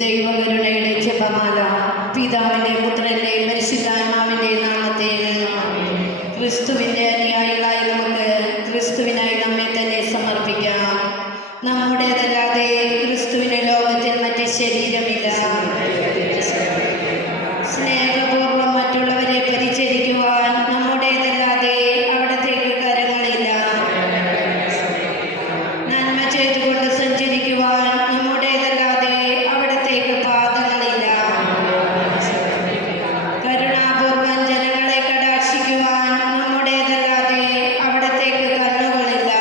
ദൈവകരുണയുടെ ജപമാല. പിതാവിന്റെ പുത്രന്റെ പരിശുദ്ധാത്മാവിന്റെ നാമത്തിൽ. ക്രിസ്തുവിന്റെ അനുയായികളായി നമുക്ക് ക്രിസ്തുവിനായി നമ്മെ തന്നെ സമർപ്പിക്കാം. നമ്മുടേതല്ലാതെ ക്രിസ്തുവിന് ലോകത്തിൽ മറ്റ് ശരീരമില്ല. സ്നേഹപൂർവ്വം മറ്റുള്ളവരെ പരിചരിക്കുവാൻ നമ്മുടേതല്ലാതെ അവിടത്തേക്ക് കരങ്ങളില്ല. നന്മ ചെയ്തുകൊണ്ട് സഞ്ചരിക്കുവാൻ നമ്മുടേതല്ലാതെ അവിടത്തേക്ക് പാദങ്ങളില്ല. കരുണാപൂർവ്വം ജനങ്ങളെ കടാക്ഷിക്കുവാൻ നമ്മുടേതല്ലാതെ അവിടത്തേക്ക് കണ്ണുകളില്ല.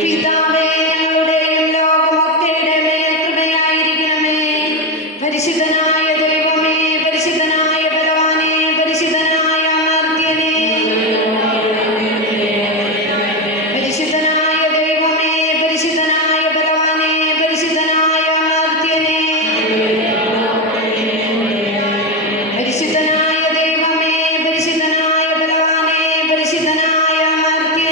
പിതാവേ, ഞങ്ങളുടെയും ലോകമൊക്കെയുടെ മേൽ കൃപയായിരിക്കണമേ. പരിശുദ്ധനായ ദൈവമേ, പരിശുദ്ധനായ ബലവാനേ, പരിശുദ്ധനായ അമർത്യനേ, പരിശുദ്ധനായ ദൈവമേ, പരിശുദ്ധനായ ബലവാനേ, പരിശുദ്ധനായ അമർത്യനേ, പരിശുദ്ധനായ ദൈവമേ, പരിശുദ്ധനായ ബലവാനേ, പരിശുദ്ധനായ അമർത്യനേ,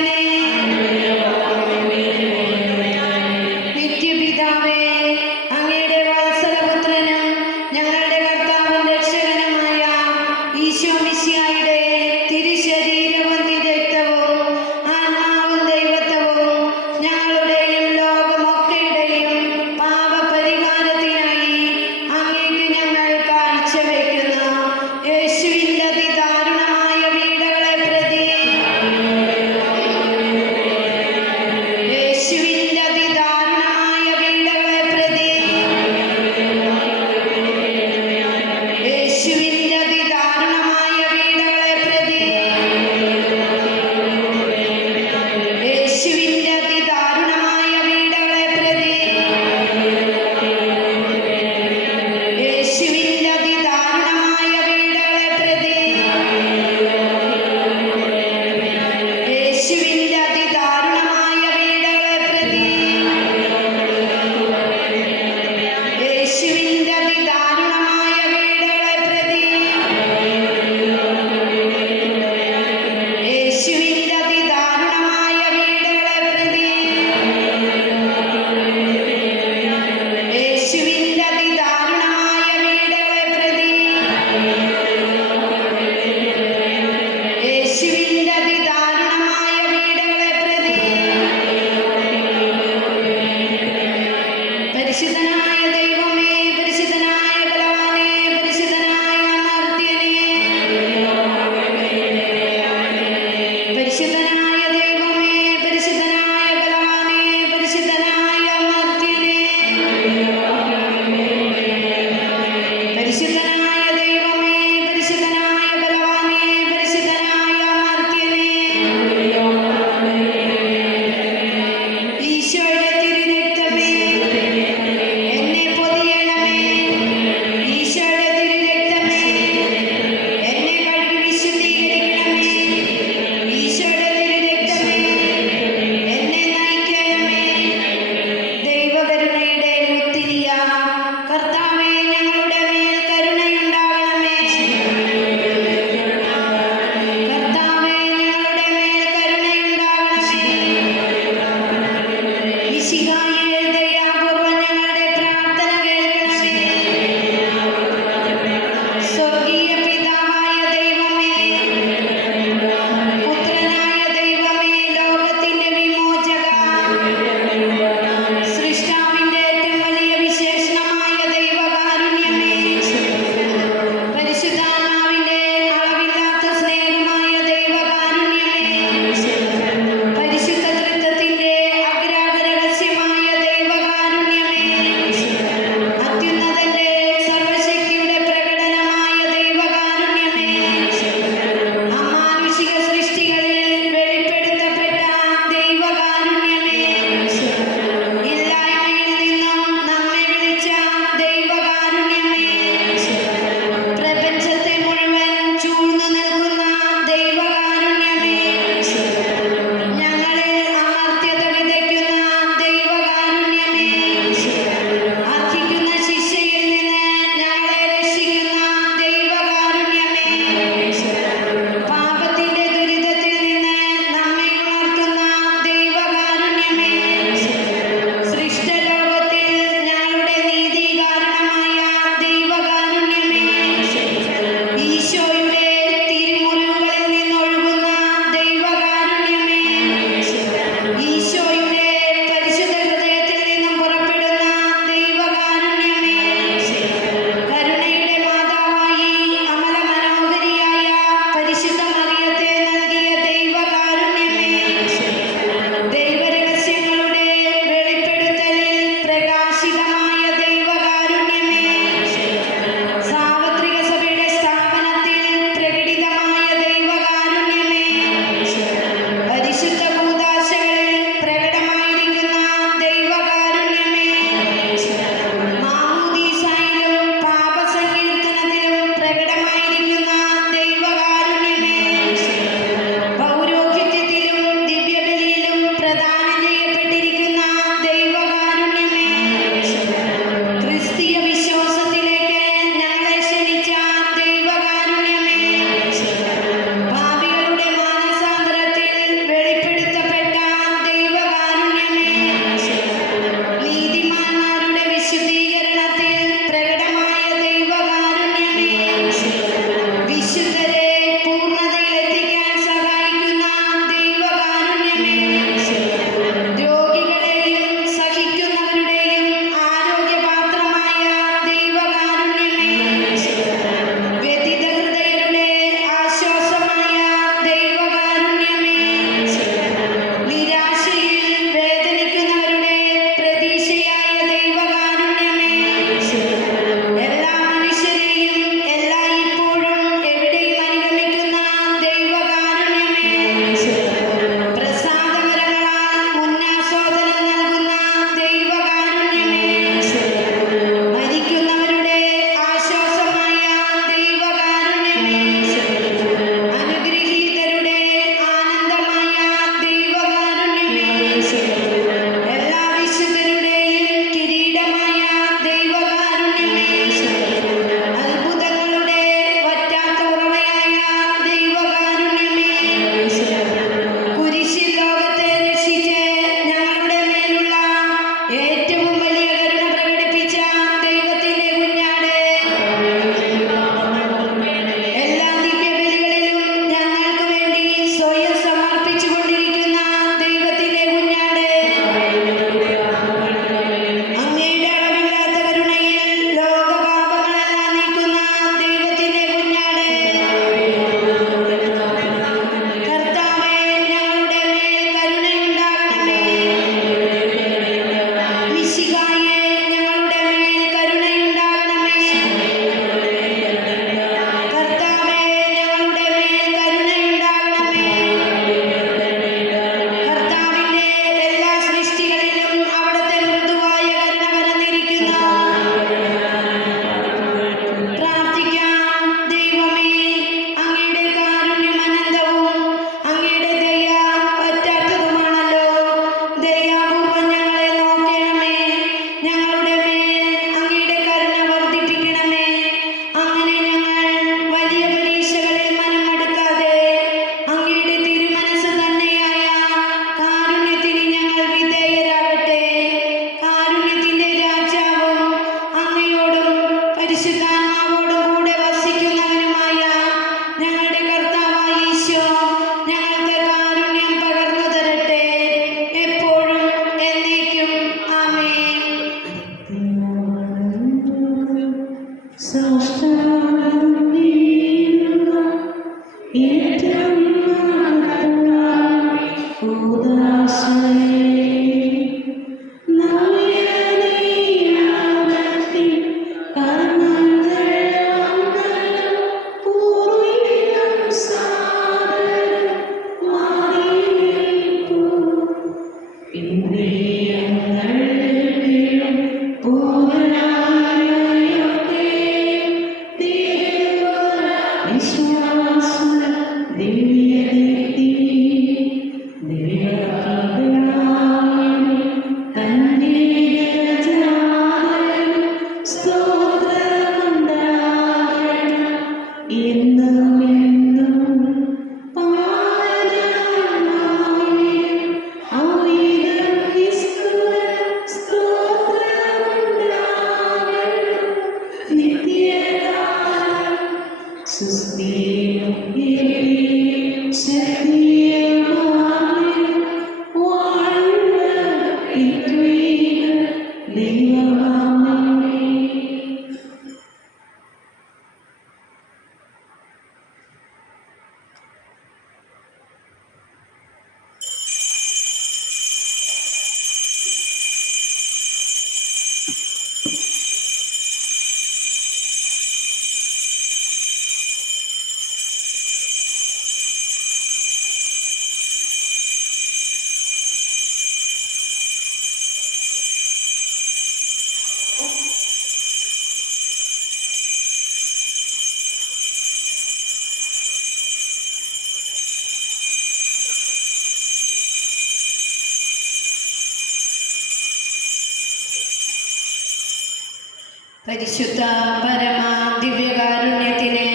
പരിശുദ്ധ പരമ ദിവ്യകാരുണ്യത്തിന്,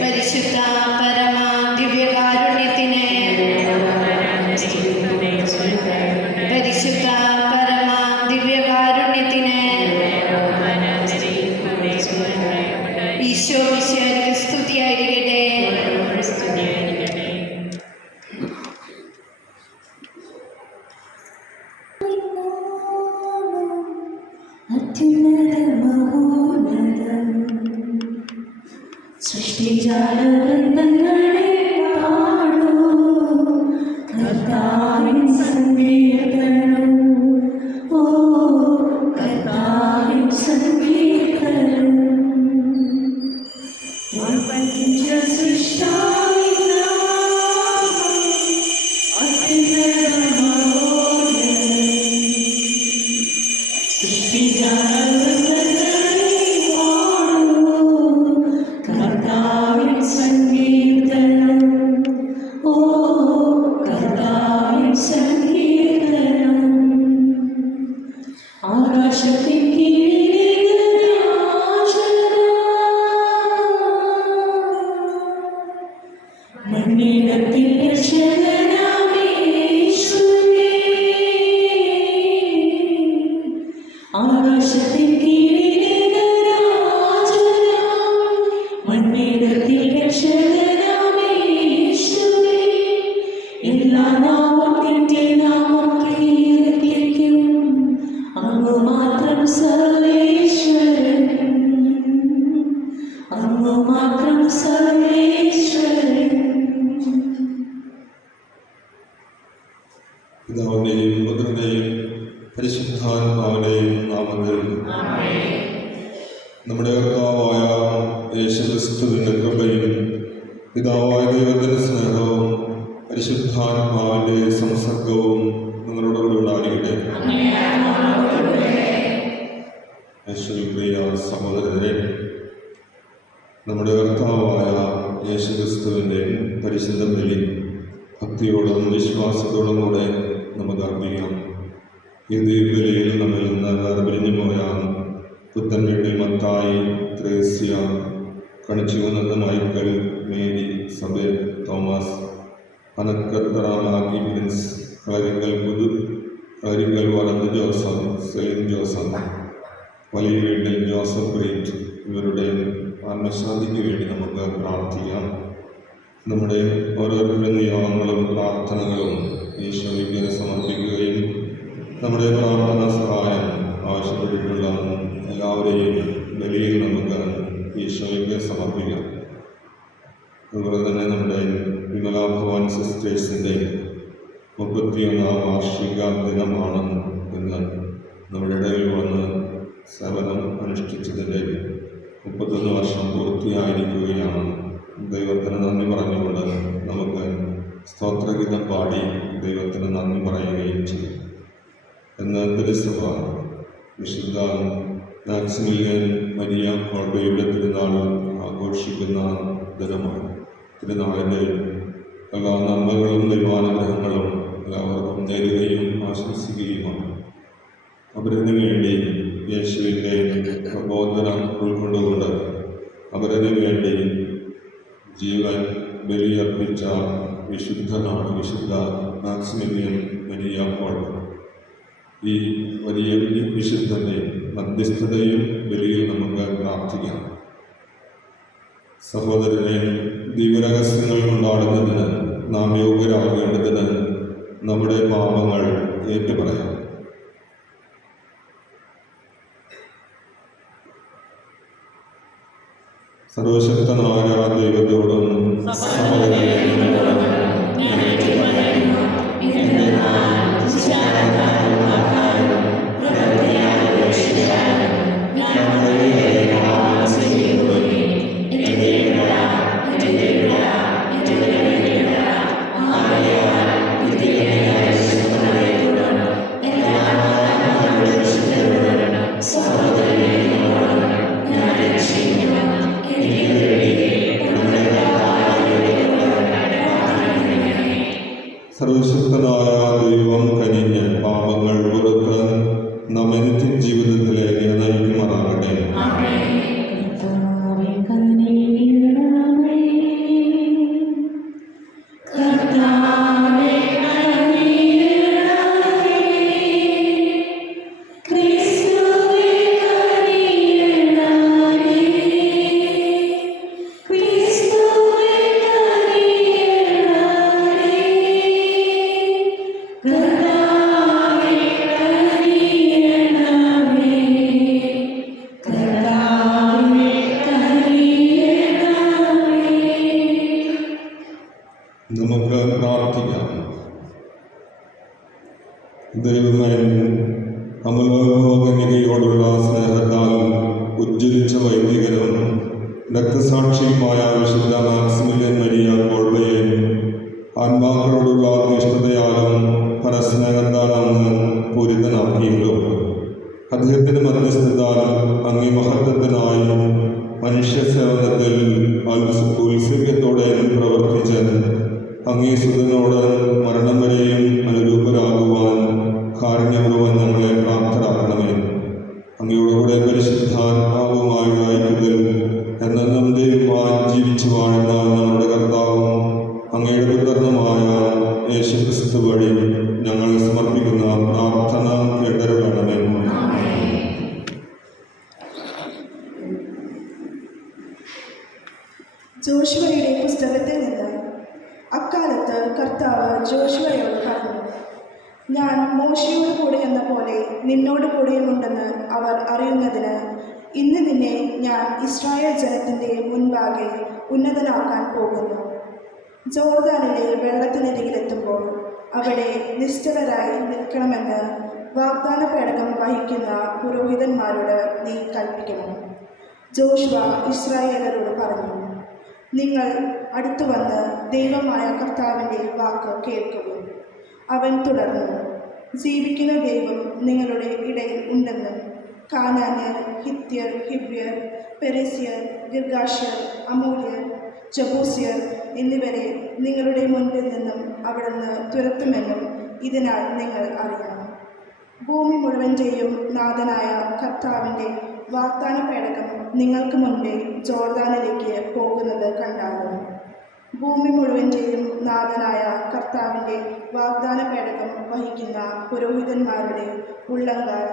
പരിശുദ്ധ പരമ ദിവ്യകാരുണ്യത്തിന്, പരിശുദ്ധ പരമ ദിവ്യകാരുണ്യത്തിന്. ഈശോ മിശിഹായ്ക്ക് സ്തുതിയായിരിക്കട്ടെ. സൃഷ്ടിജാലവൃന്ദങ്ങളെ പാടൂ കർത്താവിൻ സങ്കീർത്തനം. ഓ കർത്താവിൻ സങ്കീർത്തനം. പ്രപഞ്ച സൃഷ്ടാവിൻ നാമം അത്യുന്നതമഹോന്നതം. സൃഷ്ടിജാലവൃന്ദങ്ങളെ പാടൂ കർത്താവിൻ സങ്കീർത്തനം. ഓ കർത്താവിൻ സങ്കീർത്തനം. ആകാശത്തിൻ കീഴിലെ മണ്ണിടത്തിൽ രക്ഷകനാമേശുവേ. ആകാശത്തിൻ കീഴിലെ മണ്ണിടത്തിൽ രക്ഷകനാമേശുവേ. എല്ലാ നാമത്തിന്റെ നാമം കീർത്തിക്കും. അങ്ങ് മാത്രം സർവേശ്വരൻ. അങ്ങ് മാത്രം സർവേശ്വരൻ. പിതാവിന്റെയും പുത്രന്റെയും പരിശുദ്ധാത്മാവിന്റെയും നാമത്തിൽ നമ്മുടെ കർത്താവായ യേശുക്രിസ്തുവിന്റെ കൃപയും പിതാവായ ദൈവത്തിന്റെ സ്നേഹവും പരിശുദ്ധാത്മാവിന്റെ സംസർഗവും നിങ്ങളുടെ കൂടെ ഉണ്ടായിരിക്കട്ടെ. യേശുവിൽ പ്രിയ സഹോദരരെ, നമ്മുടെ കർത്താവായ യേശുക്രിസ്തുവിന്റെ പരിശുദ്ധ ബലി ഭക്തിയോടും വിശ്വാസത്തോടും കൂടെ നമുക്ക് അർപ്പിക്കാം. ഈ ബലിയിൽ നമ്മിൽ നിന്ന് വേർപിരിഞ്ഞു പോയ പുത്തൻ വീട്ടിൽ മത്തായി, ത്രേസ്യ, കണിച്ചുകുന്നത് മൈക്കൽ, മേരി, സബേൽ, തോമസ്, അനക്കത്തറാമാക്കി പ്രിൻസ്, കളരിക്കൽ വലന്ത് ജോസഫ്, സെലിൻ ജോസഫ്, വലിയ വീട്ടിൽ ജോസഫ് റീറ്റ്, ഇവരുടെ ആത്മശാന്തിക്ക് വേണ്ടി നമുക്ക് പ്രാർത്ഥിക്കാം. നമ്മുടെ ഓരോരുത്തരുടെ നിയോഗങ്ങളും പ്രാർത്ഥനകളും ഈശോയ്ക്ക് സമർപ്പിക്കുകയും നമ്മുടെ പ്രാർത്ഥന സഹായം ആവശ്യപ്പെട്ടിട്ടുള്ള എല്ലാവരെയും ബലിയിൽ നമുക്ക് ഈശോയ്ക്ക് സമർപ്പിക്കാം. അതുപോലെ തന്നെ നമ്മുടെ വിമല ഭവൻ സിസ്റ്റേഴ്സിൻ്റെ 31ാം വാർഷിക ദിനമാണ് ഇന്ന്. നമ്മുടെ ഇടയിൽ വന്ന് സേവനം അനുഷ്ഠിച്ചതിൻ്റെ 31 വർഷം പൂർത്തിയായിരിക്കുകയാണ്. ദൈവത്തിന് നന്ദി പറഞ്ഞുകൊണ്ട് നമുക്ക് സ്തോത്രഗീതം പാടി ദൈവത്തിന് നന്ദി പറയുകയും ചെയ്യും. ഇന്ന് തിരുസഭ വിശുദ്ധ മാക്സിമിലിയൻ മരിയ കോൾബയുടെ തിരുനാൾ ആഘോഷിക്കുന്ന ദിനമാണ്. തിരുനാളിൻ്റെ എല്ലാ നന്മകളും ദൈവാനുഗ്രഹങ്ങളും എല്ലാവർക്കും നേരുകയും ആശംസിക്കുകയുമാണ്. അവരിന് വേണ്ടി യേശുവിൻ്റെ പ്രബോധനം ഉൾക്കൊണ്ടുകൊണ്ട് അവരിന് വേണ്ടി ജീവൻ ബലിയർപ്പിച്ച വിശുദ്ധനാണ് വിശുദ്ധ മാക്സിമിലിയൻ മരിയ കോൾബ. ഈ വലിയ വിശുദ്ധൻ്റെ മധ്യസ്ഥതയും ബലിയിൽ നമുക്ക് പ്രാർത്ഥിക്കാം. സഹോദരനെ, ദിവ്യരഹസ്യങ്ങൾ കൊണ്ടാടുന്നതിന് നാം യോഗ്യരാകേണ്ടതിന് നമ്മുടെ പാപങ്ങൾ ഏറ്റുപറയാം. സർവശക്തനായ ദൈവത്തോടും നമുക്ക് പ്രാർത്ഥിക്കാം. ദൈവമേ, അമലോകനികയോടുള്ള സ്നേഹത്താൽ ഉജ്ജ്വലിച്ച വൈദികനും രക്തസാക്ഷിയുമായ വിശുദ്ധ മാക്സിമിലിയൻ മരിയ കോൾബയെ ആത്മാക്കളോടുള്ള തീഷ്ണതയാലും പരസ്നേഹത്താൽ അങ്ങ് പൂരിതനാക്കിയല്ലോ. അദ്ദേഹത്തിൻ്റെ മധ്യസ്ഥതാൽ അങ്ങേ മഹത്വത്തിനായി മനുഷ്യ സേവനത്തിൽ ഔത്സുക്യത്തോടെ പ്രവർത്തിച്ച് അങ്ങേ സുതനോട് മരണം വരെയും അനുരൂപരാകുവാൻ കാരുണ്യപൂർവ്വം ഞങ്ങളെ പ്രാപ്തരാക്കണമേ. അങ്ങയോടുകൂടെ പരിശുദ്ധാത്മാവുമായുള്ള ഐക്യത്തിൽ എന്നെന്നും ദൈവമായി ജീവിച്ചു വാഴുന്ന ഞങ്ങളുടെ കർത്താവും അങ്ങയുടെ പുത്രനുമായ യേശുക്രിസ്തു വഴി ഞങ്ങൾ സമർപ്പിക്കുന്ന പ്രാർത്ഥന കേട്ടരുളണമേ. ജോഷുവയുടെ പുസ്തകത്തിൽ നിന്ന്. അക്കാലത്ത് കർത്താവ് ജോഷുവയോട് പറഞ്ഞു, ഞാൻ മോശയോട് കൂടെ എന്ന പോലെ നിന്നോട് കൂടെയുമുണ്ടെന്ന് അവർ അറിയുന്നതിന് ഇന്ന് നിന്നെ ഞാൻ ഇസ്രായേൽ ജനത്തിൻ്റെ മുൻപാകെ ഉന്നതനാക്കാൻ പോകുന്നു. ജോർദാനിലെ വെള്ളത്തിനരികിലെത്തുമ്പോൾ അവിടെ നിശ്ചലരായി നിൽക്കണമെന്ന് വാഗ്ദാന പേടകം വഹിക്കുന്ന പുരോഹിതന്മാരോട് നീ കൽപ്പിക്കണം. ജോഷുവ ഇസ്രായേലരോട് പറഞ്ഞു, നിങ്ങൾ അടുത്തു വന്ന് ദൈവമായ കർത്താവിൻ്റെ വാക്ക് കേൾക്കുക. അവൻ തുടർന്നു, ജീവിക്കുന്ന ദൈവം നിങ്ങളുടെ ഇടയിൽ ഉണ്ടെന്നും കാനാന്യർ, ഹിത്യർ, ഹിബ്യർ, പെരിസ്യർ, ഗിർഗാഷ്യർ, അമൂര്യർ, ജബൂസ്യർ എന്നിവരെ നിങ്ങളുടെ മുൻപിൽ നിന്നും അവിടുന്ന് തുരത്തുമെന്നും ഇതിനാൽ നിങ്ങൾ അറിയണം. ഭൂമി മുഴുവൻ്റെയും നാഥനായ കർത്താവിൻ്റെ വാഗ്ദാന പേടകം നിങ്ങൾക്ക് മുൻപേ ജോർദാനിലേക്ക് പോകുന്നത് കണ്ടാലും ഭൂമി മുഴുവൻ്റെയും നാഥനായ കർത്താവിൻ്റെ വാഗ്ദാന പേടകം വഹിക്കുന്ന പുരോഹിതന്മാരുടെ ഉള്ളങ്കാൽ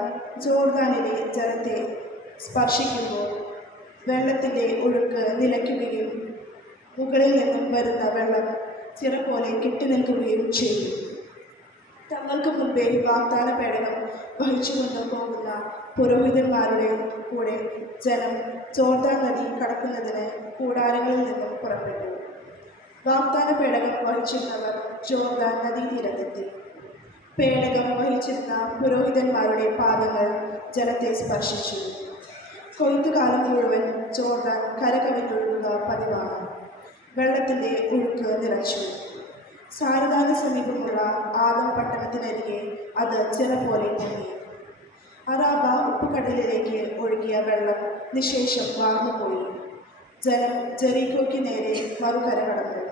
ജോർദാനിലെ ജലത്തെ സ്പർശിക്കുമ്പോൾ വെള്ളത്തിൻ്റെ ഒഴുക്ക് നിലയ്ക്കുകയും മുകളിൽ നിന്നും വരുന്ന വെള്ളം ചിറ പോലെ കെട്ടിനിൽക്കുകയും ചെയ്യും. തങ്ങൾക്ക് മുൻപേ വാഗ്ദാന പേടകം വഹിച്ചുകൊണ്ട് പോകുന്ന പുരോഹിതന്മാരുടെ കൂടെ ജനം ജോർദാൻ നദി കടക്കുന്നതിന് കൂടാരങ്ങളിൽ നിന്നും പുറപ്പെട്ടു. വാഗ്ദാന പേടകം വഹിച്ചിരുന്നവർ ജോർദാൻ നദീതീരത്തെത്തി. പേടകം വഹിച്ചിരുന്ന പുരോഹിതന്മാരുടെ പാദങ്ങൾ ജലത്തെ സ്പർശിച്ചു. കൊയ്ത്തുകാലം മുഴുവൻ ജോർദാൻ കരകവിഞ്ഞൊഴുകുക പതിവാണ്. വെള്ളത്തിൻ്റെ ഒഴുക്ക് നിറച്ചു. സാരദാന സമീപമുള്ള ആദം പട്ടണത്തിനരികെ അത് ചില പോലെ പൊങ്ങി. അറാബ ഉപ്പുകടലിലേക്ക് ഒഴുകിയ വെള്ളം നിശേഷം വാർന്നുപോയി. ജനം ജെറീക്കോയ്ക്ക് നേരെ മറുകര കടന്നു.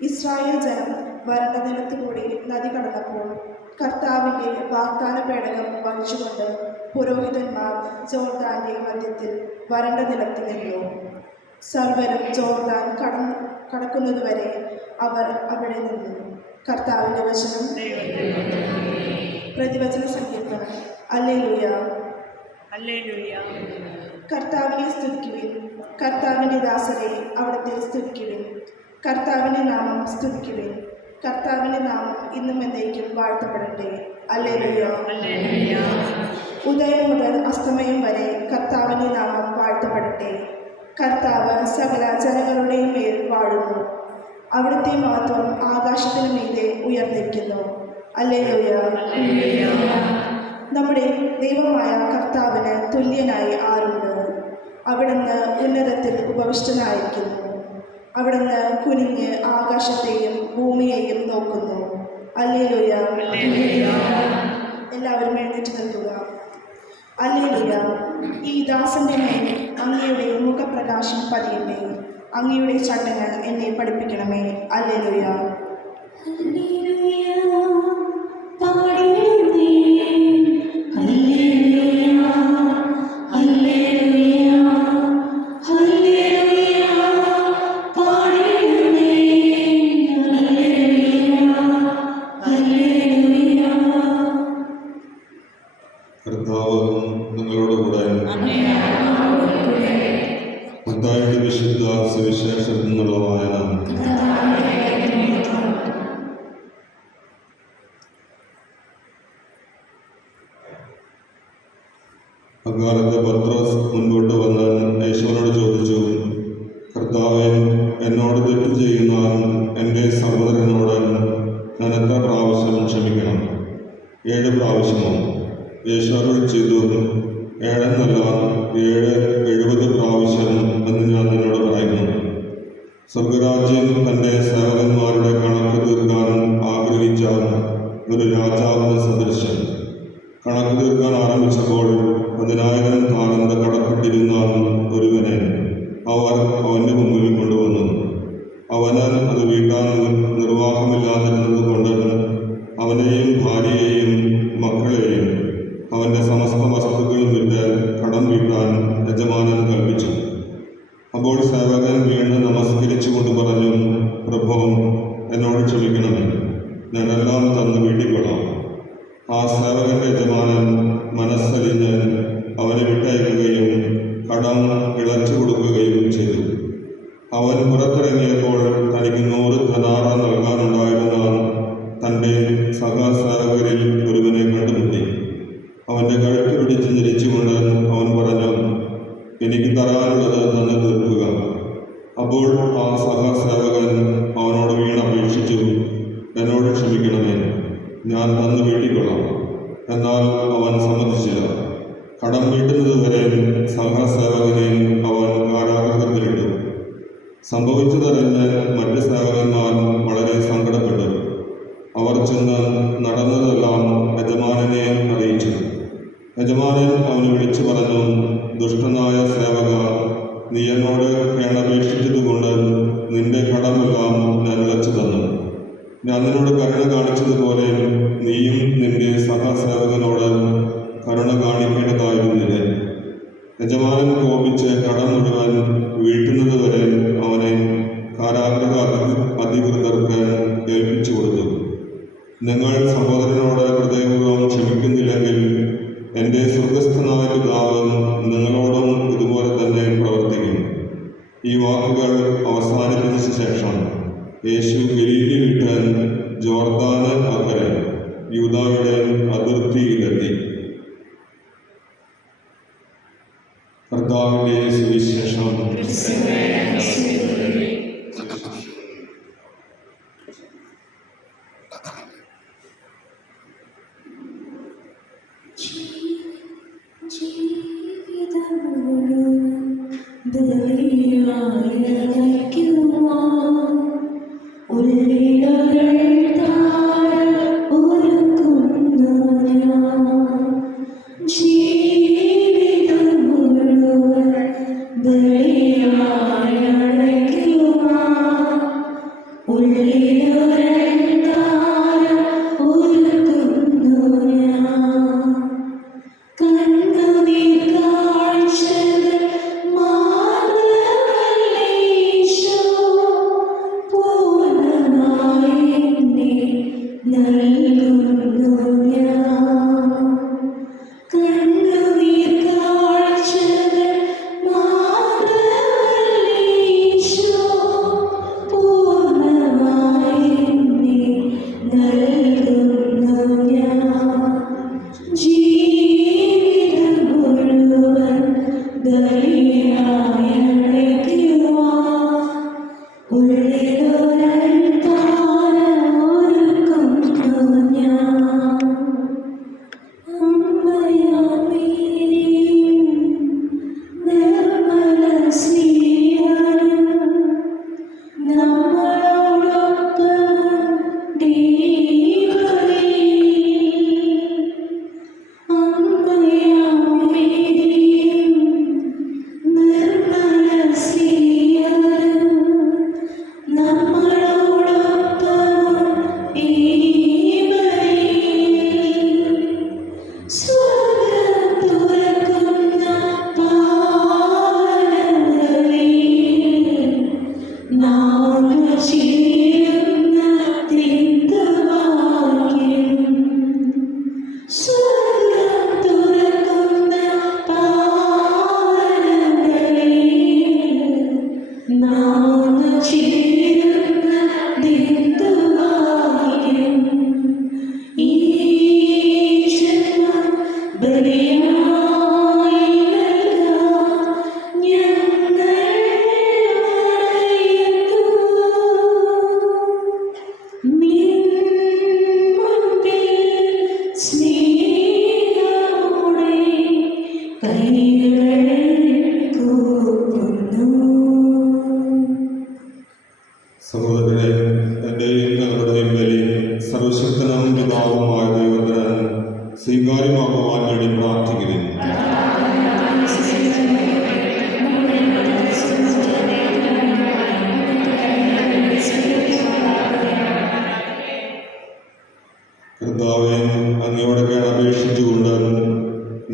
ഇസ്രായേൽ ജനം വരണ്ട നിലത്തുകൂടി നദി കടന്നപ്പോൾ കർത്താവിൻ്റെ വാഗ്ദാന പേടകം വഹിച്ചുകൊണ്ട് പുരോഹിതന്മാർ ജോർദാൻ്റെ മധ്യത്തിൽ വരണ്ട നിലത്ത് നിന്നു. സർവരും ജോർദാൻ കടക്കുന്നതുവരെ അവർ അവിടെ നിന്നു. കർത്താവിൻ്റെ വചനം. പ്രതിവചന സങ്കീർത്തനം. Hallelujah, hallelujah. കർത്താവിനെ സ്തുതിക്കുവിൻ, കർത്താവിൻ്റെ ദാസരെ അവിടുത്തെ സ്തുതിക്കുവിൻ. കർത്താവിൻ്റെ നാമം സ്തുതിക്കുവിൻ. കർത്താവിൻ്റെ നാമം ഇന്നും എന്നേക്കും വാഴ്ത്തപ്പെടട്ടെ. Hallelujah, hallelujah. ഉദയം മുതൽ അസ്തമയം വരെ കർത്താവിൻ്റെ നാമം വാഴ്ത്തപ്പെടട്ടെ. കർത്താവ് സകല ജനങ്ങളുടെയും മേൽ വാഴുന്നു. അവിടുത്തെ മഹത്വം ആകാശത്തിനു മീതെ ഉയർന്നിരിക്കുന്നു. Hallelujah, hallelujah. നമ്മുടെ ദൈവമായ കർത്താവിന് തുല്യനായി ആരുണ്ട്? അവിടുന്ന് ഉന്നതത്തിൽ ഉപവിഷ്ടനായിരിക്കുന്നു. അവിടുന്ന് കുനിഞ്ഞ് ആകാശത്തെയും ഭൂമിയെയും നോക്കുന്നു. Hallelujah, hallelujah. എല്ലാവരും എഴുന്നേറ്റ് നിൽക്കുക. ഹല്ലേലൂയ. ഈ ദാസന്റെ മേൽ അങ്ങയുടെ മുഖപ്രകാശം പതിയട്ടെ. അങ്ങയുടെ ചട്ടങ്ങൾ എന്നെ പഠിപ്പിക്കണമേ. ഹല്ലേലൂയ. ഹല്ലേലൂയ, പാടിടുന്നേ. ഹല്ലേലൂയ, ഹല്ലേലൂയ, ഹല്ലേലൂയ, പാടിടുന്നേ. ഹല്ലേലൂയ, ഹല്ലേലൂയ. കർത്താവ് നിങ്ങളോടുകൂടെ. മത്തായിയുടെ വിശുദ്ധ സുവിശേഷത്തിൽ നിന്നുള്ള വായന. അക്കാലത്ത് പത്രോസ് മുൻപോട്ട് വന്ന് യേശുവിനോട് ചോദിച്ചു, കർത്താവേ, എന്നോട് തെറ്റ് ചെയ്യുന്നവൻ എൻ്റെ എൻ്റെ സഹോദരനോട് ഞാൻ എത്ര പ്രാവശ്യം ക്ഷമിക്കണം? 7 പ്രാവശ്യമോ? യേശു അരുളി ചെയ്തു, 7 എന്നല്ല 70 പ്രാവശ്യം എന്ന് ഞാൻ നിന്നോട് പറയുന്നു. സ്വർഗരാജ്യം തൻ്റെ സേവകന്മാരുടെ കണക്ക് തീർക്കാൻ ആഗ്രഹിച്ച ഒരു രാജാവിന് സദൃശം. കണക്ക് തീർക്കാൻ ആരംഭിച്ചപ്പോൾ 10,000 താലന്ത് കടപ്പെട്ടിരുന്ന ഒരുവനെ അവർ അവൻ്റെ മുമ്പിൽ കൊണ്ടുവന്നു. അവന് അത് വീട്ടാൻ നിർവാഹമില്ലാതിരുന്നത് കൊണ്ട് അവനെയും ഭാര്യയെയും മക്കളെയും അവൻ്റെ സമസ്ത വസ്തുക്കളും വിറ്റ് കടം വീട്ടാൻ യജമാനൻ കൽപ്പിച്ചു. അപ്പോൾ സേവകൻ വീണ് നമസ്കരിച്ചുകൊണ്ട് പറഞ്ഞു, പ്രഭോ, എന്നോട് ക്ഷമിക്കണമേ, ഞാനെല്ലാം തന്നു വീട്ടിക്കൊള്ളാം. ആ സേവകന്റെ യജമാനൻ മനസ്സലിഞ്ഞ് അവനെ വിട്ടയക്കുകയും കടം ഇളച്ചു കൊടുക്കുകയും ചെയ്തു. അവൻ പുറത്തിറങ്ങിയപ്പോൾ തനിക്ക് 100 ധനാറ നൽകാനുണ്ടായിരുന്ന തൻ്റെ സഹസേവകരിൽ ഒരുവനെ കണ്ടുമുട്ടി. അവൻ്റെ കഴുത്ത് പിടിച്ച് ഞെരിച്ചുകൊണ്ട് അവൻ പറഞ്ഞു, എനിക്ക് തരാനുള്ളത് തന്നെ തീർക്കുക. അപ്പോൾ ആ സഹസേവകൻ അവനോട് വീണപേക്ഷിച്ചു, എന്നോട് ക്ഷമിക്കണമേ, ഞാൻ തന്നു വീട്ടിക്കൊള്ളാം. എന്നാൽ അവൻ സമ്മതിച്ചില്ല. കടം വീട്ടുന്നതുവരെ സഹസേവകനെ അവൻ കാരാഗൃഹത്തിലിട്ടു. സംഭവിച്ചതറിഞ്ഞ് മറ്റ് സേവകന്മാർ വളരെ സങ്കടപ്പെട്ടു. അവർ ചെന്ന് നടന്നതെല്ലാം യജമാനനെ അറിയിച്ചു. യജമാനൻ അവന് വിളിച്ചു പറഞ്ഞു, ദുഷ്ടനായ സേവക, നീ എന്നോട് കേണപേക്ഷിച്ചതുകൊണ്ട് നിന്റെ കടമെല്ലാം ഞാൻ ഇളച്ചു തന്നു. ഞാൻ നിന്നോട് കരുണ കാണിച്ചതുപോലെ നീയും നിന്റെ സഹസേവകനോട് കരുണ കാണിക്കേണ്ടതായിരുന്നില്ലേ? യജമാനൻ കോപിച്ച് കടം മുഴുവൻ വീട്ടുന്നത് വരെ അവനെ കാരാഗൃഹ അധികൃതർക്ക് ഏൽപ്പിച്ചു കൊടുത്തു. നിങ്ങൾ സഹോദരനോട് ഹൃദയപൂർവ്വം ക്ഷമിക്കുന്നില്ലെങ്കിൽ എൻ്റെ സ്വർഗസ്ഥനായ പിതാവ് നിങ്ങളോടും ഇതുപോലെ തന്നെ പ്രവർത്തിക്കും. ഈ വാക്കുകൾ അവസാനിപ്പിച്ച ശേഷം യേശു ഗലീലി വിട്ട് ജോർദാന് അക്കരെ യൂദായുടെ അതിർത്തിയിലെത്തി. കർത്താവിന്റെ സുവിശേഷം. പ്രിയപ്പെട്ടവരെ, എൻ്റെയും ഞങ്ങളുടെയും ബലി സർവശക്തനും പിതാവുമായ ദൈവത്തിന് സ്വീകാര്യമാക്കുവാൻ വേണ്ടി പ്രാർത്ഥിക്കുന്നു. കർത്താവെ, അങ്ങയോട് അപേക്ഷിച്ചുകൊണ്ട്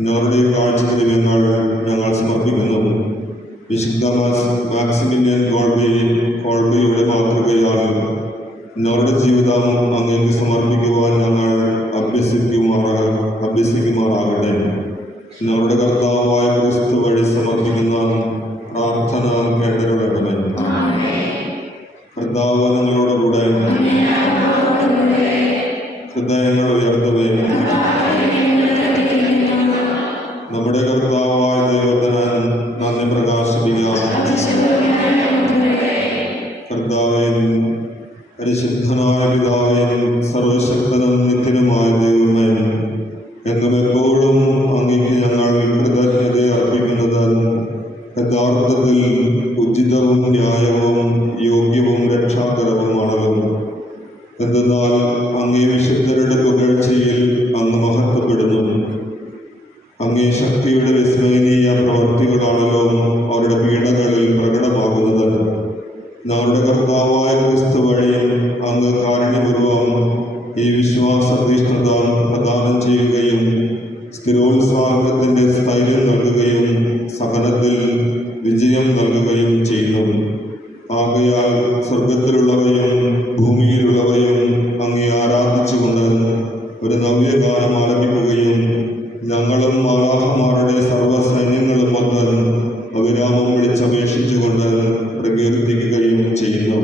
ഞങ്ങളുടെ കാഴ്ചദ്രവ്യങ്ങൾ ഞങ്ങൾ സമർപ്പിക്കുന്നു. വിശുദ്ധ മാക്സിമിലിയൻ കോൾബിയുടെ മാതൃകയാൽ ഞങ്ങളുടെ ജീവിതം അങ്ങേക്ക് സമർപ്പിക്കുവാൻ ഞങ്ങൾ അഭ്യസിക്കുമാറാകട്ടെ. ഞങ്ങളുടെ കർത്താവായ ക്രിസ്തു വഴി സമർപ്പിക്കുന്ന പ്രാർത്ഥന കേട്ടരുടണമേ. കർത്താവ് നിങ്ങളോടുകൂടെ. ഹൃദയങ്ങൾ ഉയർത്തുവേ. നമ്മുടെ കർത്താവായ ദൈവത്തിന് നന്ദി പ്രകാശിപ്പിക്കാം. കർത്താവേ, പരിശുദ്ധനായ പിതാവേ, സർവശക്തനും നിത്യനുമായ ദൈവമേ, എന്നും എപ്പോഴും അങ്ങേക്ക് ഞങ്ങൾ കൃതജ്ഞത അർപ്പിക്കുന്നത് യഥാർത്ഥത്തിൽ ഉചിതവും ന്യായവും യോഗ്യവും രക്ഷാകരവുമാണല്ലോ. എന്തെന്നാൽ അങ്ങേ വിശുദ്ധരുടെ പുകഴ്ചയിൽ അങ്ങ് മഹത്വപ്പെടുന്നു. അങ്ങേ ശക്തിയുടെ വിസ്മയനീയ പ്രവർത്തികളാണല്ലോ അവരുടെ പീഡകളിൽ പ്രകടമാകുന്നത്. ഞങ്ങളുടെ കർത്താവായ ക്രിസ്തു വഴി അങ്ങ് കാരുണ്യപൂർവം ഈ വിശ്വാസതീഷ്ണത പ്രദാനം ചെയ്യുകയും സ്ഥിരോത്സാഹത്തിന്റെ സ്ഥൈര്യം നൽകുകയും സഹനത്തിൽ വിജയം നൽകുകയും ചെയ്യുന്നു. ആകയാൽ സ്വർഗത്തിലുള്ളവയും ഭൂമിയിലുള്ളവയും അങ്ങേ ആരാധിച്ചുകൊണ്ട് ഒരു നവ്യഗാനം ആലപിക്കുകയും ഞങ്ങളും മാലാഖമാരുടെ സർവ്വസൈന്യങ്ങളും വന്ന് അവിരാമം വിളിച്ചപേക്ഷിച്ചുകൊണ്ട് പ്രകീർത്തിക്കുകയും ചെയ്യുന്നു.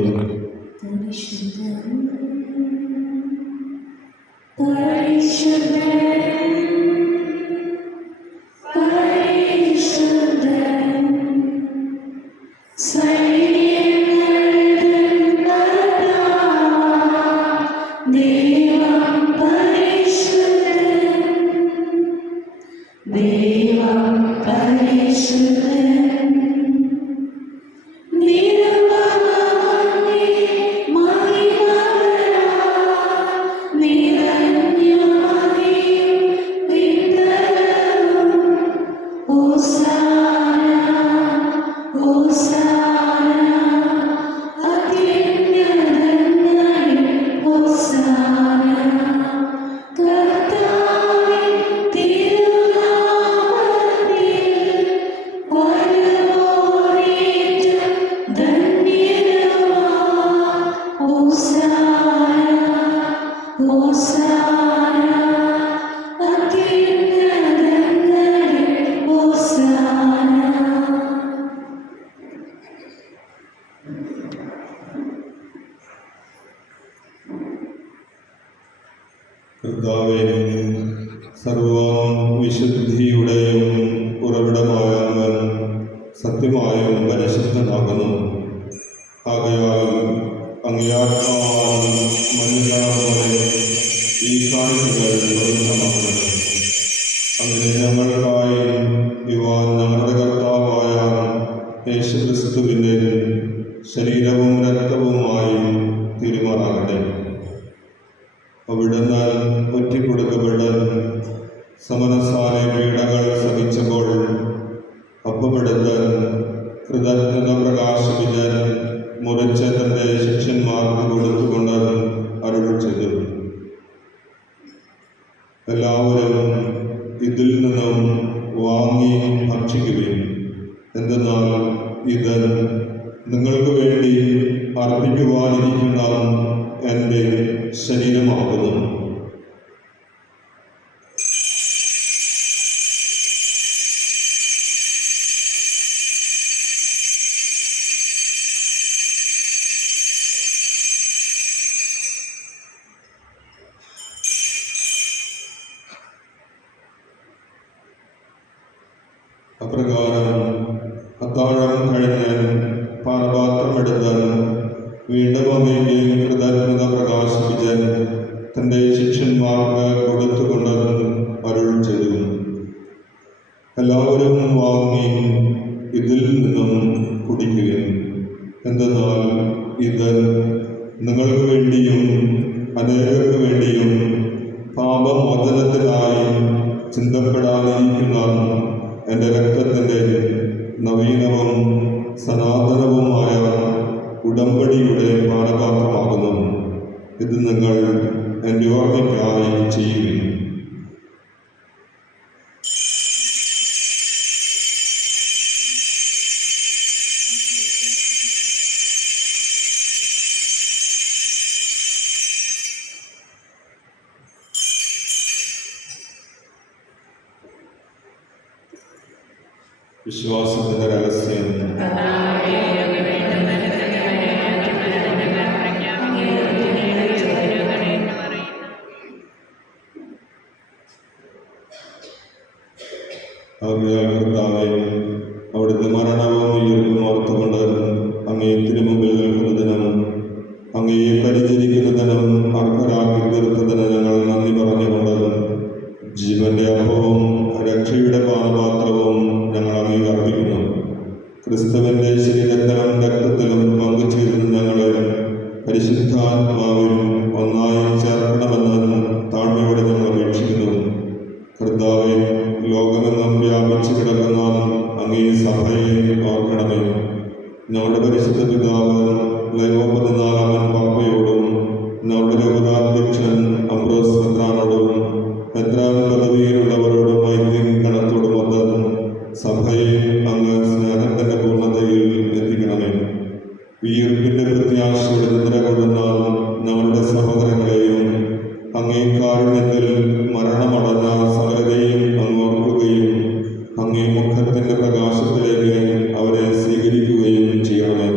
കർത്താവേ, സർവ്വം വിശുദ്ധിയുടെയും ഉറവിടമായ അങ്ങ് സത്യമായും പരിശുദ്ധനാകുന്നു. ആകയാൽ അങ്ങേയാത്മാവാൽ മഞ്ഞുപോലെ ഈ കാഴ്ചകൾ പ്രബന്ധമാക്കണം. അങ്ങനെ ഞങ്ങൾക്കായി ഇവ ഞങ്ങളുടെ കർത്താവായ യേശുക്രിസ്തുവിൻ്റെ ശരീരവും രക്തവുമായി തീരുമാറാകട്ടെ. അവിടുന്ന് ഒറ്റിക്കൊടുക്കപ്പെട്ട് സമനസാലെ പീഡകൾ സഹിച്ചപ്പോൾ അപ്പമെടുത്ത് കൃതജ്ഞത പ്രകാശിപ്പിച്ച് മുറിച്ച് തൻ്റെ ശിഷ്യന്മാർക്ക് കൊടുത്തുകൊണ്ട് അരുളി ചെയ്തു, എല്ലാവരും ഇതിൽ നിന്നും വാങ്ങി ഭക്ഷിക്കുകയും, എന്തെന്നാൽ ഇത് നിങ്ങൾക്ക് വേണ്ടി അർപ്പിക്കുവാനിരിക്കുന്ന എൻ്റെ ശരീരമാകുന്നു. അപ്രകാരം അത്താഴം കഴിഞ്ഞ് പാനപാത്രമെടുത്ത് വീണ്ടും അങ്ങേക്ക് കൃതജ്ഞത പ്രകാശിപ്പിച്ച് തൻ്റെ ശിഷ്യന്മാർക്ക് കൊടുത്തുകൊണ്ട് അരുൾ ചെയ്തു, എല്ലാവരും വാങ്ങി ഇതിൽ നിന്നും കുടിക്കുകയും, എന്തെന്നാൽ ഇത് നിങ്ങൾക്ക് വേണ്ടിയും അനേകർക്ക് വേണ്ടിയും പാപമോചനത്തിനായി ചിന്തപ്പെടാനിരിക്കുന്ന എൻ്റെ രക്തത്തിൻ്റെ നവീനവും സനാതനവുമായ ഉടമ്പടിയുടെ പാനപാത്രമാകുന്നു. ഇത് നിങ്ങൾ എൻ്റെ ഓർമ്മയ്ക്കായി ചെയ്യുവിൻ. വിശ്വാസത്തിന്റെ രഹസ്യം. കർത്താവേ, അവിടുത്തെ മരണവും ഉയർപ്പും ഓർത്തുകൊണ്ട് അങ്ങേത്തിന് മുമ്പിൽ നിൽക്കുന്നതിനും അങ്ങയെ പരിചരിക്കുന്നതിനും അർഹരാക്കി തീർത്തതിന് ഞങ്ങൾ നന്ദി പറഞ്ഞുകൊണ്ട് ജീവന്റെ അപ്പവും രക്ഷയുടെ പാനപാത്രവും ഞങ്ങൾ അങ്ങേ അർപ്പിക്കുന്നു. ക്രിസ്തുവിന്റെ ശരീരത്തിലും രക്തത്തിലും പങ്കുചേരുന്ന ഞങ്ങളെ പരിശുദ്ധാത്മാവിൽ ഒന്നായി ചേർക്കണമെന്ന് താഴ്മയോടെ ഞങ്ങൾ അപേക്ഷിക്കുന്നു. കർത്താവേ, ലോകമെങ്ങും വ്യാപിച്ചു കിടക്കുന്ന അങ്ങേ സഭയെ ഓർക്കണമേ. ഞങ്ങളുടെ പരിശുദ്ധ പിതാവ് ലയോ 14 പാപ്പയോടും ഞങ്ങളുടെ രൂപതാധ്യക്ഷൻ അംബ്രോസ് മെത്രാനോടും മെത്രാൻ പദവിയിലുള്ളവരോടും വൈദികഗണത്തോടുമൊത്ത് സഭയെ അങ്ങ് സ്നേഹത്തിന്റെ പൂർണ്ണതയിൽ എത്തിക്കണമേ. ഉയർപ്പിന്റെ പ്രത്യാശയുടെ നിദ്ര കൊള്ളുന്ന ഞങ്ങളുടെ സഹോദരങ്ങളെയും അങ്ങേ കാരുണ്യത്തിൽ മരണമടഞ്ഞ സകലരെയും അങ്ങ് ഓർക്കുകയും അങ്ങേ മുഖത്തിന്റെ പ്രകാശത്തിലേക്ക് അവരെ സ്വീകരിക്കുകയും ചെയ്യണമേ.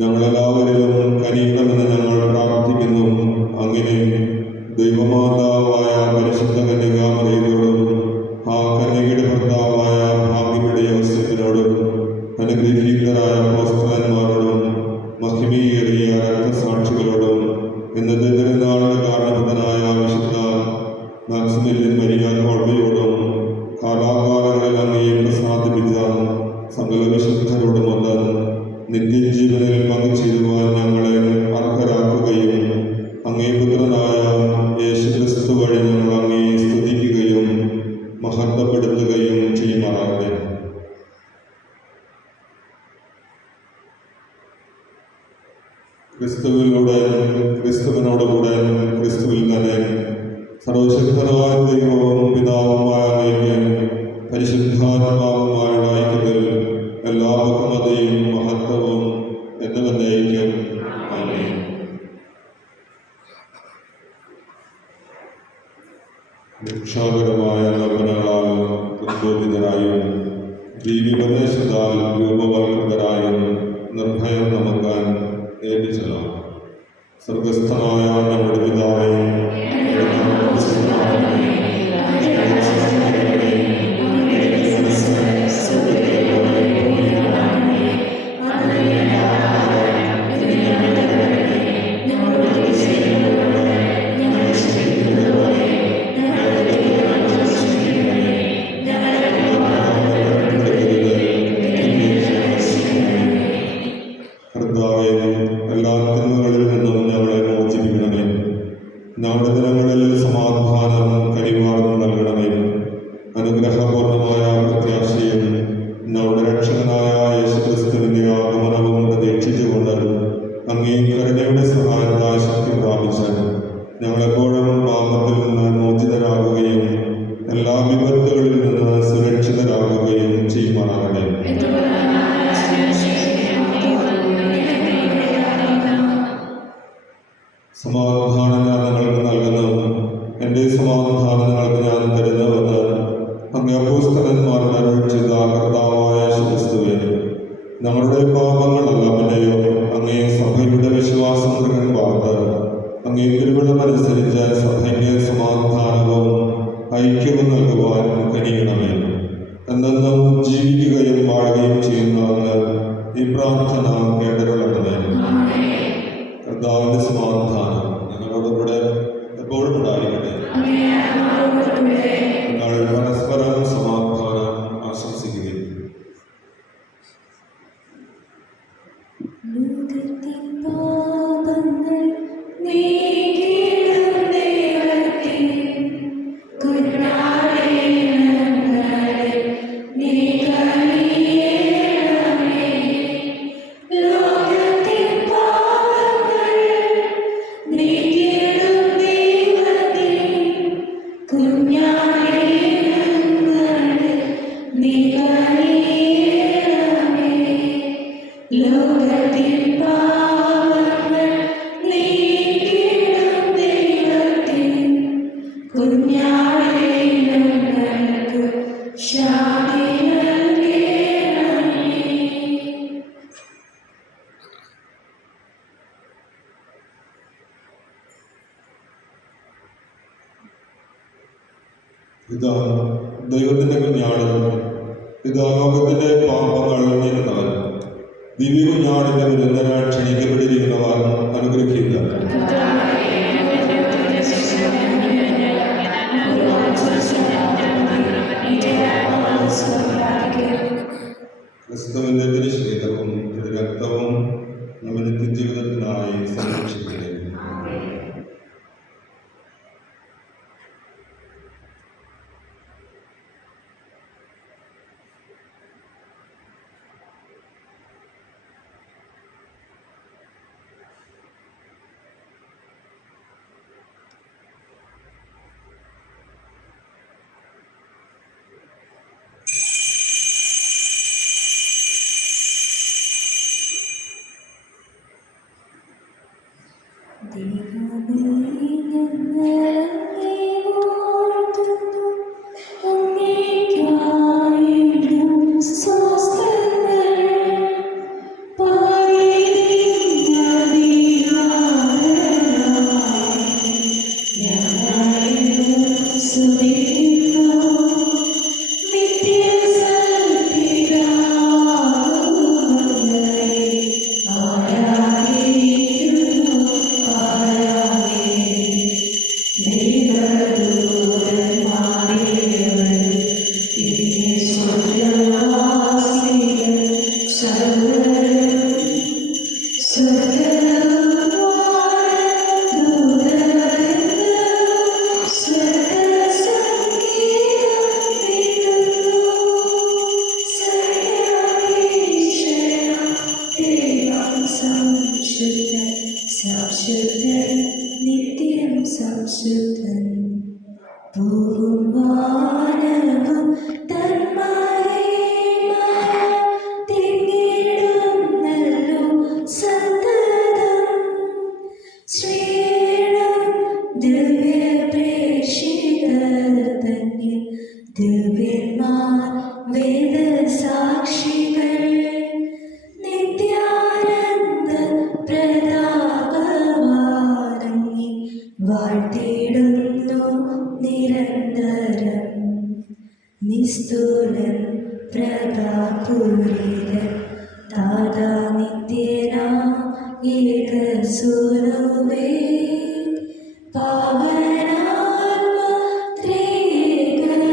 ഞങ്ങളെല്ലാവരിലും കനിയണമെന്ന് ഞങ്ങൾ പ്രാർത്ഥിക്കുന്നു. അങ്ങനെ ദൈവമാതാവായ പരിശുദ്ധ കന്യകാമറിയത്തോടും ആ കന്യകയുടെ ഭർത്താവായ ഭാഗ്യയുടെ യോസേഫിനോടും അനുഗ്രഹീതരായ അപ്പോസ്തലന്മാരോടും മഹിമയേറിയ രക്തസാക്ഷികളോടും ഇന്നത്തെ തിരുനാളിന് കാരണഭൂതനായ വിശുദ്ധ മാക്സിമിലിയൻ മരിയ കോൾബയോടും കാലാകാലങ്ങളിൽ അങ്ങയെ പ്രസാദിപ്പിച്ച സകല വിശുദ്ധരോടുമൊത്ത് നിത്യജീവനിൽ പങ്കുചേരുവാൻ ഞങ്ങളെ അർഹരാക്കുകയും അങ്ങേ പുത്രനായ യേശുക്രിസ്തു വഴി ഞങ്ങൾ അങ്ങയെ സ്തുതിക്കുകയും മഹത്വപ്പെടുത്തുകയും ചെയ്യുമാറാകട്ടെ. ക്രിസ്തുവിലൂടെ, ക്രിസ്തുവിനോടുകൂടെ, ക്രിസ്തുവിൽ തന്നെ സർവശക്തനായ ദൈവവും പിതാവുമായ അങ്ങേക്ക് പരിശുദ്ധാത്മാവുമായുള്ള ഐക്യത്തിൽ എല്ലാ ബഹുമതിയും മഹത്വവും എന്നേക്കും ആമേൻ. രക്ഷാകരമായ കൽപ്പനകളാൽ ഉദ്ബോധിതരായും ദീപിപദേശത്താൽ രൂപവൽകൃതരായും നിർഭയം നമുക്കാൻ ഏൽപ്പിച്ചല്ലോ. സ്വർഗസ്ഥനായ നമ്മുടെ പിതാവേ, കർത്താവേ, എല്ലാ തിന്മകളിൽ നിന്നും ഞങ്ങളെ മോചിപ്പിക്കണമേ. ഞങ്ങളുടെ ദിനങ്ങളിൽ സമാധാനം കനിവാർന്ന് നൽകണമേ. അനുഗ്രഹപൂർണമായ പ്രത്യാശയും ഞങ്ങളുടെ രക്ഷകനായ യേശുക്രിസ്തുവിന്റെ ആഗമനവും പ്രതീക്ഷിച്ചുകൊണ്ട് അങ്ങേ കരുണയുടെ സഹായത്താൽ ശക്തി പ്രാപിച്ച് ഞങ്ങളെപ്പോഴും പാപത്തിൽ നിന്ന് മോചിതരാകുകയും എല്ലാ വിപത്തുകളിൽ നിന്ന് സുരക്ഷിതരാകുകയും ചെയ്യുമാറാകട്ടെ. സമാധാനം ഞാൻ നിങ്ങൾക്ക് നൽകുന്നു, എൻ്റെ സമാധാനം നിങ്ങൾക്ക് ഞാൻ തരുന്നുവെന്ന് അങ്ങേ അപ്പോസ്തലന്മാരുടെ അരുളി ചെയ്ത കർത്താവായ യേശുക്രിസ്തുവേ, ഞങ്ങളുടെ പാപങ്ങളല്ല പിന്നെയോ അങ്ങേ സഭയുടെ വിശ്വാസം മൃഗം വാർത്ത് അങ്ങേ തിരുവിടമനുസരിച്ച് സഭയ്ക്ക് സമാധാനവും ഐക്യവും നൽകുവാൻ കനിയണമേ. എന്നെന്നും ജീവിക്കുകയും വാഴുകയും ചെയ്യുന്ന അങ്ങ് ഈ പ്രാർത്ഥന കേട്ടരുളണമേ. കർത്താവിന്റെ സമാധാനം നിങ്ങളോടുകൂടെ എപ്പോഴും ഉണ്ടായിരിക്കട്ടെ. നിങ്ങൾ പരസ്പരം സമാധാനം ആശംസിക്കുകയും ലോകത്തിൻ പാപങ്ങൾ ഇതാ ദൈവത്തിന്റെ കുഞ്ഞാട്, ഇതാ ലോകത്തിന്റെ പാപങ്ങൾ നീക്കുന്നവൻ. ദിവ്യ കുഞ്ഞാടിന്റെ വിരുദ്ധനാൾ ക്ഷണിക്കപ്പെട്ടിരിക്കുന്നവർ അനുഗ്രഹിക്കുക. ക്രിസ്തുവിന്റെ തിരുശരീരവും തിരുരക്തവും നമ്മുടെ നിത്യജീവിതത്തിനായി സംരക്ഷിക്കുന്നു. നിത്യം സംശുദ്ധൻ പൂവാനവും തെങ്ങിടുന്നല്ലോ സന്തതം ശ്രീണം ദിവ്യപ്രേക്ഷിതർ തന്നെ ദിവ്യന്മാർ വേദസാക്ഷികൾ നിത്യാനന്ദ പ്രതാപവാനങ്ങി വാഴ്ത്തിയിടുന്നു നിരന്തരം നിസ്തുലൻ പ്രതാപൂരിതൻ താതാ നിത്യനാ ഏകസുരവേ പാവനാത്മ ത്രിയേകദൈവമേ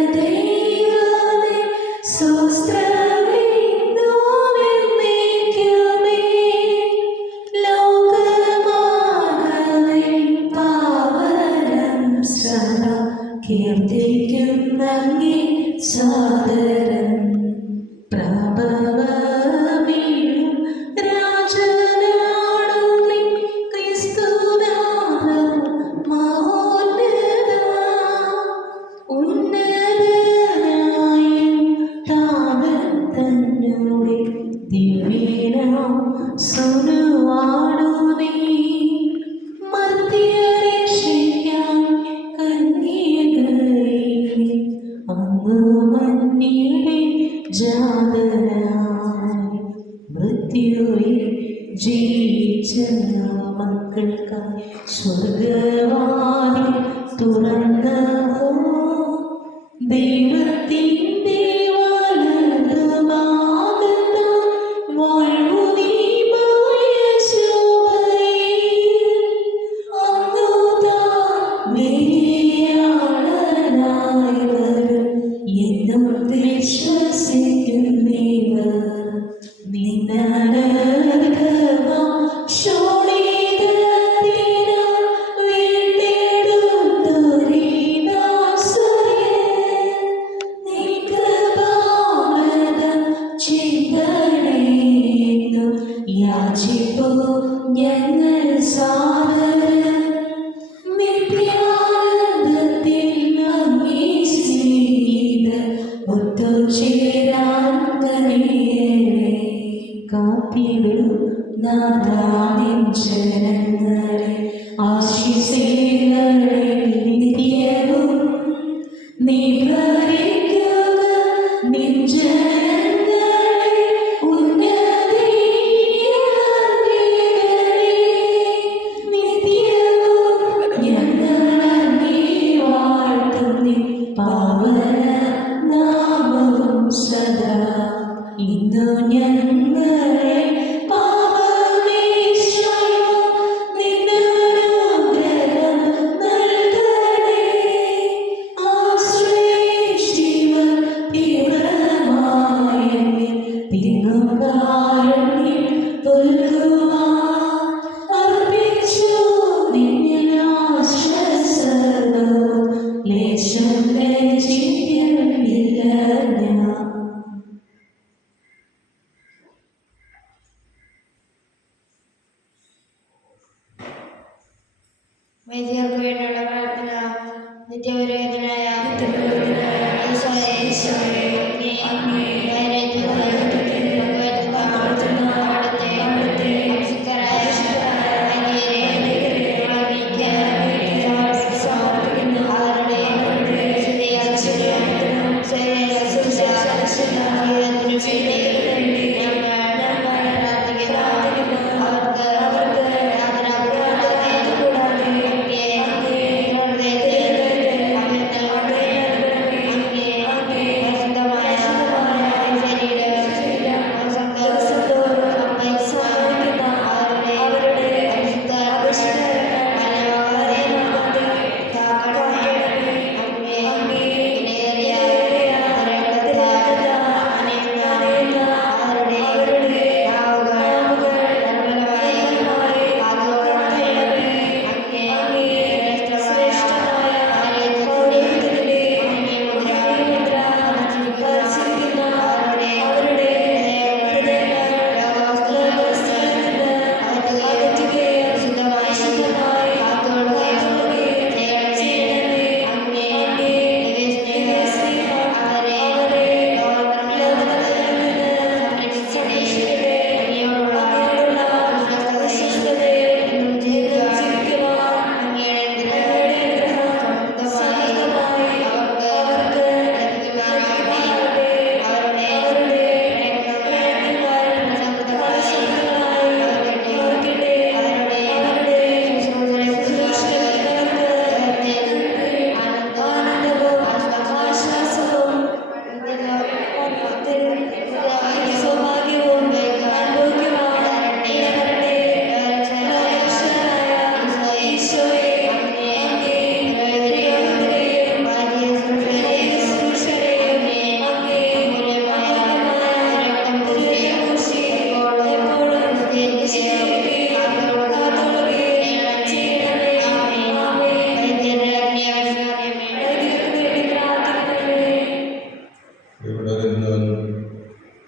സ്വസ്ത്രമെന്നോമെന്നേക്കുമേ ലോകമാകവേ പാവനം സദാ കീർത്തിക്കും അങ്ങേ സാദരം പ്രഭവമേഴും രാജനാടുമേ ക്രിസ്തുനാഥൻ മഹോന്നത ഉന്നതനായും താവൻ തന്നോടെ ദിവ്യനാം സുനുവാടുമേ മധ്യരക്ഷിക്കാൻ കന്യകയെ അങ്ങ് മന്നിയുടെ ജാതനായി മൃത്യുവെ ജയിച്ച മക്കൾക്കായി സ്വർഗവാതിൽ തുറന്നവോ ദൈവത്തിൻ്റെ വലതുഭാഗത്ത് വാഴ്വു നീ ായി വരും എന്നും വിശ്വസിക്കുന്നവർ നിന്നനർഘമാ ശോണിതത്തിനാൽ വീണ്ടെടുത്തൊരീദാസരെ നിനക്ക് ഭാരതം ചിന്തനേന്നു യാചിപ്പോ ഞങ്ങൾ സാദരം നിത്യാനന്ദത്തിൽ അങ്ങേ സ്നേഹിത ഒത്തുചേരാൻ കഴിയണേ കാത്തിടും നാദാനിൻ ജനങ്ങളെ ആശിസേകളെ നിത്യവും നീ ഭരിക്കുക നിൻ ജനങ്ങളെ ഉന്നതിയിലേറെ നിത്യവും ഞങ്ങൾ അങ്ങേ വാഴ്ത്തുന്നു പാവ വൈദികർക്ക് വേണ്ടിയുള്ള പ്രാർത്ഥന. നിത്യപുരോഹിതനായ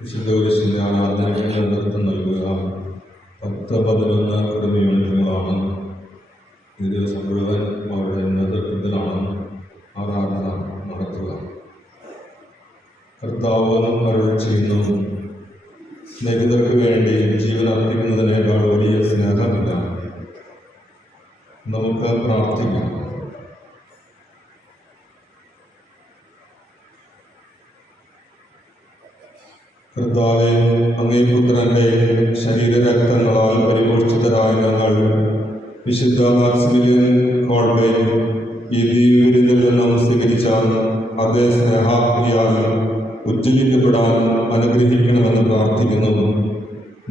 വിശുദ്ധ കുരിശിൻ്റെ ആരാധനയ്ക്ക് നേതൃത്വം നൽകുക. 10-11 കുടുംബ യൂണിറ്റുകളാണ് ഈ ദിവസം മുഴുവൻ അവരുടെ നേതൃത്വത്തിലാണ് ആരാധന നടത്തുക. കർത്താവ് അരുൾ ചെയ്യുന്നു, സ്നേഹിതർക്ക് വേണ്ടി ജീവൻ അർപ്പിക്കുന്നതിനേക്കാൾ വലിയ സ്നേഹമില്ല. നമുക്ക് പ്രാർത്ഥിക്കാം. കർത്താവേ, അങ്ങേ പുത്രന്റെ ശരീരരക്തങ്ങളാൽ പരിപോഷിതരായ ഞങ്ങൾ വിശുദ്ധ മാക്സിമിലിയൻ കോൾബെയിൽ ഈ ദിവ്യവിരുന്നിൽ നിന്നും സ്വീകരിച്ച അതേ സ്നേഹാഗ്നിയാൽ ഉജ്ജ്വലിക്കപ്പെടാൻ അനുഗ്രഹിക്കണമെന്ന് പ്രാർത്ഥിക്കുന്നു.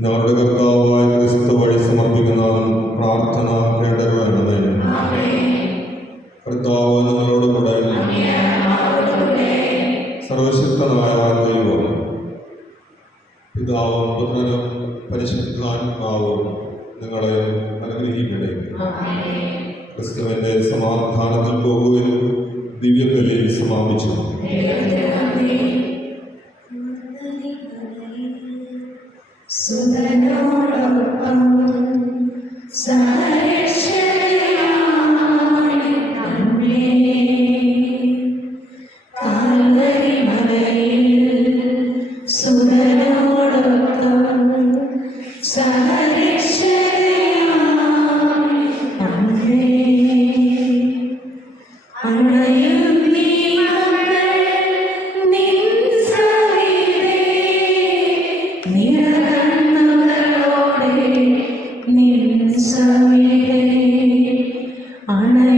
ഞങ്ങളുടെ കർത്താവായ ക്രിസ്തു വഴി സമർപ്പിക്കുന്ന പ്രാർത്ഥന കേട്ടറിയണമേ. കർത്താവ് നിങ്ങളോട് കൂടെ. സർവശക്തനായ ദൈവം പിതാവും പുത്രനും പരിശുദ്ധാത്മാവും നിങ്ങളെ അനുഗ്രഹിക്കട്ടെ. ക്രിസ്തുവിന്റെ സമാധാനത്തിൽ പോകുകയും ദിവ്യബലി സമാപിച്ചു. സുതനോടൊപ്പം സഹരക്ഷകനായി നമ്മെ കാൽവരി മലയിൽ സുതനോടൊപ്പം സഹരക്ഷകനായി നമ്മെ അണയും നീ നമ്മൾ നിൻ സവിധേ നിറകണ്ണുകളോടെ നിൻ സവിധേ അണയും